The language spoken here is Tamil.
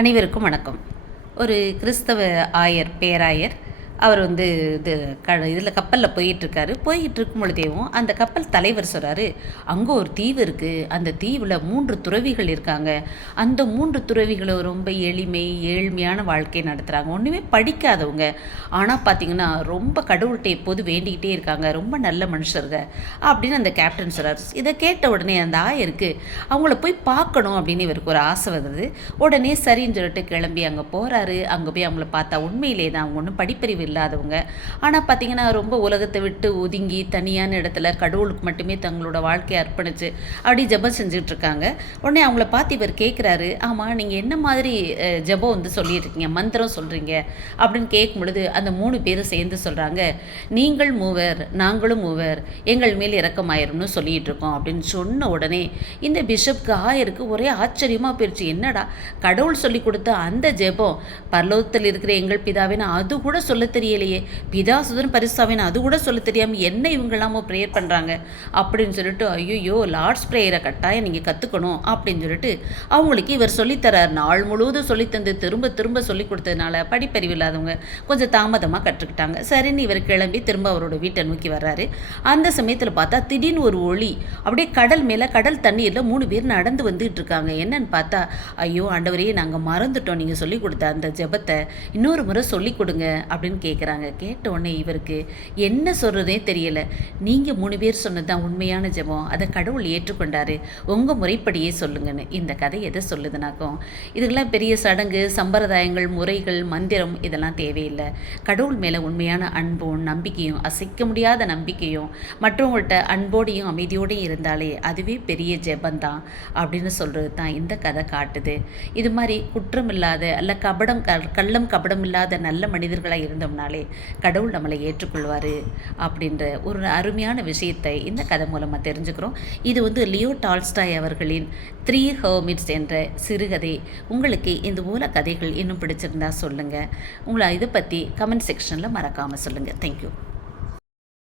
அனைவருக்கும் வணக்கம். ஒரு கிறிஸ்தவ ஆயர், பேராயர். அவர் இதில் கப்பலில் போயிட்டுருக்காரு. போயிட்டுருக்கும் பொழுதேவும் அந்த கப்பல் தலைவர் சொல்கிறாரு, அங்கே ஒரு தீவு இருக்குது, அந்த தீவில் 3 துறவிகள் இருக்காங்க. அந்த 3 துறவிகளும் ரொம்ப ஏழ்மையான வாழ்க்கை நடத்துகிறாங்க. ஒன்றுமே படிக்காதவங்க. ஆனால் பார்த்திங்கன்னா ரொம்ப கடவுள்கிட்ட எப்போது வேண்டிக்கிட்டே இருக்காங்க. ரொம்ப நல்ல மனுஷருங்க அப்படின்னு அந்த கேப்டன் சொல்கிறார். இதை கேட்ட உடனே அந்த ஆயருக்கு அவங்கள போய் பார்க்கணும் அப்படின்னு இவருக்கு ஒரு ஆசை வருது. உடனே சரின்னு சொல்லிட்டு கிளம்பி அங்கே போகிறாரு. அங்கே போய் அவங்கள பார்த்தா உண்மையிலே தான் அவங்க ஒன்றும் படிப்பறிவு இல்லாதவங்க. ஆனால் பார்த்திங்கன்னா ரொம்ப உலகத்தை விட்டு ஒதுங்கி தனியான இடத்துல கடவுளுக்கு மட்டுமே தங்களோட வாழ்க்கையை அர்ப்பணித்து அப்படி ஜெபம் செஞ்சுட்டு இருக்காங்க. உடனே அவங்கள பார்த்து இவர் கேட்குறாரு, ஆமாம் நீங்கள் என்ன மாதிரி ஜெபம் சொல்லியிருக்கீங்க, மந்திரம் சொல்கிறீங்க அப்படின்னு கேட்கும் பொழுது அந்த 3 பேரும் சேர்ந்து சொல்கிறாங்க, நீங்கள் மூவர் நாங்களும் மூவர், எங்கள் மேல் இரக்கமாயிரும்னு சொல்லிகிட்டு இருக்கோம் அப்படின்னு சொன்ன உடனே இந்த பிஷப்க்கு ஆயருக்கு ஒரே ஆச்சரியமாக போயிடுச்சு. என்னடா கடவுள் சொல்லி கொடுத்த அந்த ஜெபம் பரலோகத்தில் இருக்கிற எங்கள் பிதாவின்னு அது கூட சொல்ல தெரியலையே, பிதா சுதன் பரிசுத்தாவின்னு அது கூட சொல்ல தெரியாமல் என்ன இவங்களாமோ ப்ரேயர் பண்ணுறாங்க அப்படின்னு சொல்லிட்டு, ஐயோ லார்ட்ஸ் ப்ரேயரை கட்டாயம் நீங்கள் கற்றுக்கணும் அப்படின்னு சொல்லிட்டு அவங்களுக்கு இவர் சொல்லித்தரார். நாள் முழுவதும் சொல்லித்தந்து திரும்ப திரும்ப சொல்லி கொடுத்ததுனால படிப்பறிவு இல்லாதவங்க கொஞ்சம் தாமதமாக கற்றுக்கிட்டாங்க. சரின்னு இவர் கிளம்பி திரும்ப அவரோட வீட்டை நோக்கி வர்றாரு. அந்த சமயத்தில் பார்த்தா திடீர்னு ஒரு ஒளி அப்படியே கடல் மேலே, கடல் தண்ணீரில் 3 பேர் நடந்து வந்துகிட்டு இருக்காங்க. என்னன்னு பார்த்தா, ஐயோ ஆண்டவரே நாங்கள் மறந்துட்டோம், நீங்கள் சொல்லி கொடுத்த அந்த ஜெபத்தை இன்னொரு முறை சொல்லி கொடுங்க அப்படின்னு கேட்குறாங்க. கேட்ட உடனே இவருக்கு என்ன சொல்கிறதே தெரியலை. நீங்கள் 3 பேர் சொன்னதுதான் உண்மையான ஜெபம், அதை கடவுள் ஏற்றுக்கொண்டாரு, உங்கள் முறைப்படியே சொல்லுங்கன்னு. இந்த கதை எதை சொல்லுதுனாக்கும், இதுக்கெல்லாம் பெரிய சடங்கு, சம்பிரதாயங்கள், முறைகள், மந்திரம் இதெல்லாம் தேவையில்லை. கடவுள் மேலே உண்மையான அன்பும் நம்பிக்கையும், அசைக்க முடியாத நம்பிக்கையும், மற்றவங்கள்ட்ட அன்போடையும் அமைதியோடையும் இருந்தாலே அதுவே பெரிய ஜெபந்தான் அப்படின்னு சொல்கிறது தான் இந்த கதை காட்டுது. இது மாதிரி குற்றம் இல்லாத அல்ல கள்ளம் கபடம் இல்லாத நல்ல மனிதர்களாக இருந்தோம்னாலே கடவுள் நம்மளை ஏற்றுக்கொள்வார் அப்படின்ற ஒரு அருமையான விஷயத்தை இந்த கதை மூலமாக தெரிஞ்சுக்கிறோம். இது லியோ டால்ஸ்டாய் அவர்களின் 3 ஹெர்மிட்ஸ் என்ற சிறுகதை. உங்களுக்கு இந்த போல கதைகள் இன்னும் பிடிச்சிருந்தா சொல்லுங்கள். உங்களை இதை பற்றி கமெண்ட் செக்ஷனில் மறக்காமல் சொல்லுங்கள். தேங்க்யூ.